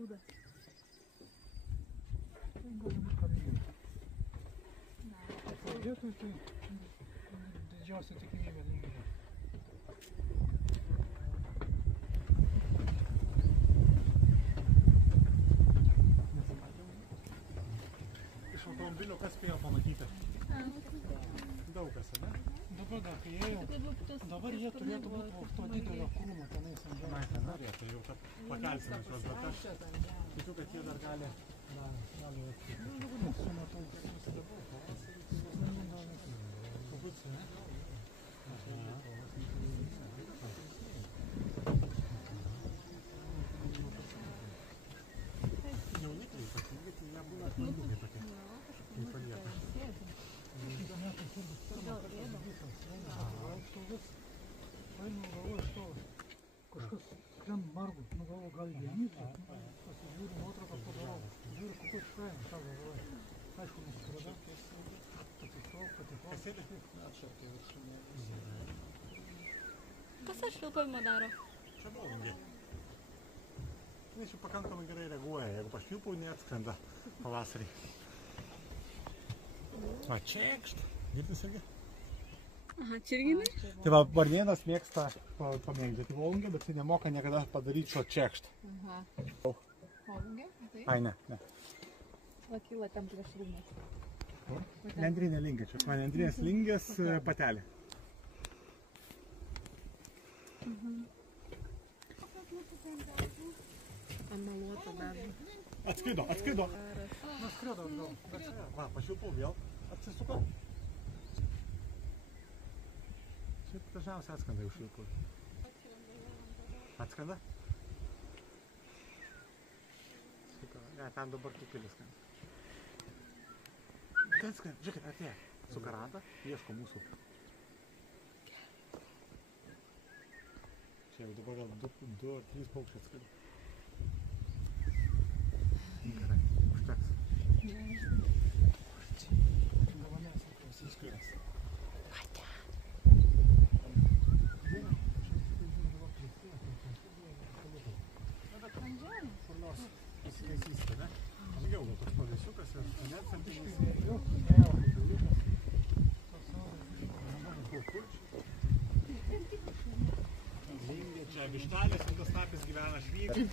grūda. Galima palyginti. Vietoj tai didžiausia tikimybė lyginė. Iš automobilio kas spėjo pamatyti? Daug kas, ne? Dabar dar, kai ėjau, dabar jie turėtų būti už to didelio krūmo tenais ant žemės. Norėtų jau, kad pakelsim iš jos, bet aš tikiu, kad jie dar gali atkyti. Su metu nusidabau, pavasarį ne? Jaunikliai ypatingai, tai jie būna akmenukai tokie, kai palieka. Kažkas krem margų, galvoju, gal vienyti, pasižiūriu nuotraukas padarau, žiūriu, kokios kainos, ką galvoju. Aišku, nusiradau, patikau. Kasėlė? Atšarkė viršūnėlės. Kas aš švilpavimą daro? Čia volungė. Jis jau pakankamai gerai reaguoja, jeigu pašvilpau, neatskrenda pavasarį. Va, čekšt. Girdis irgi? Aha, čia irgi ne? Tai va, varnėnas mėgsta pamėgdyti volungę, bet jis nemoka niekada padaryti šio čekšt. Aha. Volungė? Tai? Ai, ne. Va, kyla ten prieš rūmės. Nendrinė lingė čia. Man nendrinės lingės patelė. Amaluota dar. Atskrido. Nuskrido atgal. Va, pašvilpau vėl. Atsisuko. Šiaip dažniausiai atskrenda jau švilpau. Atskrenda? Ne, ten dabar tupelis skrenda. Ten skrenda, žiūrėkit, atėjo. Su karata, ieško mūsų. Čia jau dabar gal 2 ar 3 paukščiai atskrenda. Gerai, užteks. Įskridas. Pasitaisysite, ne? Ilgiau gal toks pavėsiukas ir net santykinis. Čia vištelės ir tas tapis gyvena švygai.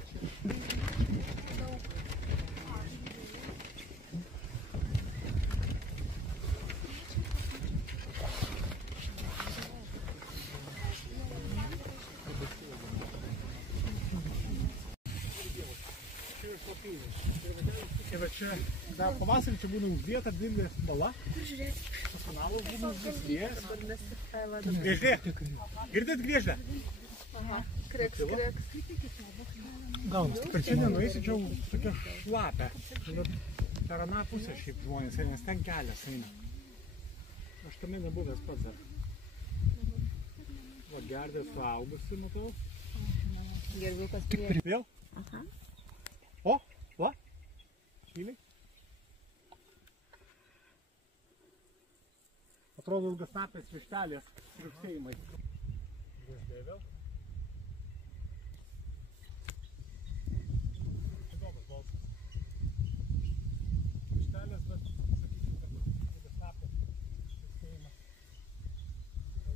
Ir va čia, dar pavasarį čia būna uždėta didelė bala. Tas kanalas būna uždėsės. Griežlė. Girdėt griežlę? Aha, kreks. Gaunas. Per čia nenueisi, čia tokia šlapia. Per aną pusę šiaip žmonės, nes ten kelias eina. Aš tame nebuvęs pats dar. Va, gerdė suaugusi, matau. Gerviukas prie. Vėl? Aha. O, va. Šyliai. Atrodo ilgasnapės vištelės rugsėjimai. Griežlė vėl. Įdomus balsas. Vištelės, bet sakyčiau, kad ilgasnapės rugsėjimas.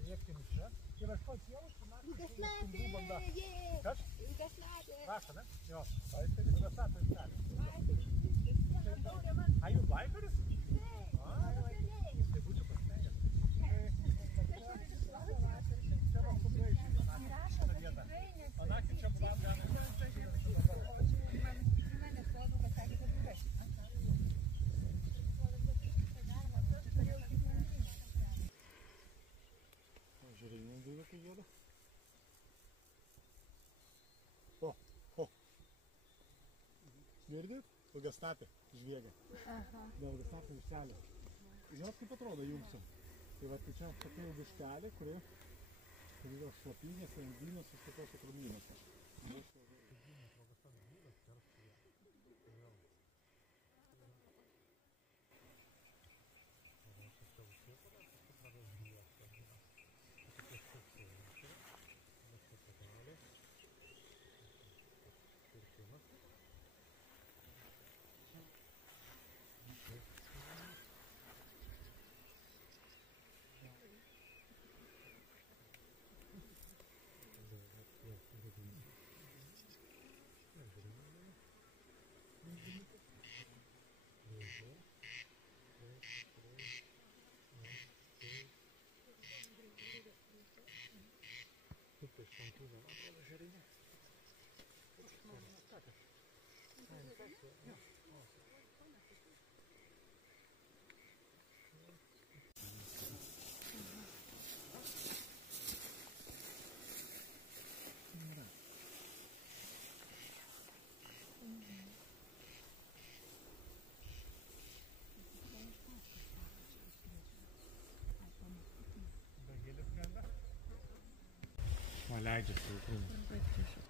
Liektinis čia. Ir aš pats jaučiu, naktį banda. Kas? Raša, ne? Jo, aiškiai, ilgasnapės vištelės. A, jūs baikeris? Tai būčiau pasitengęs. Čia va subraišė šitą vietą. O naktį čia buvam galima. Žiūrėjimai buvo kai juoda. O. Girdit? Ilgasnapė žviegia. Ilgasnapė vištelė. Žinot, kaip atrodo jungsiu? Tai va, tai čia tokia vištelė, kuri yra šlapynėse, angynėse, tokiose krūmynėse. Leidžiasi į Ukrainą.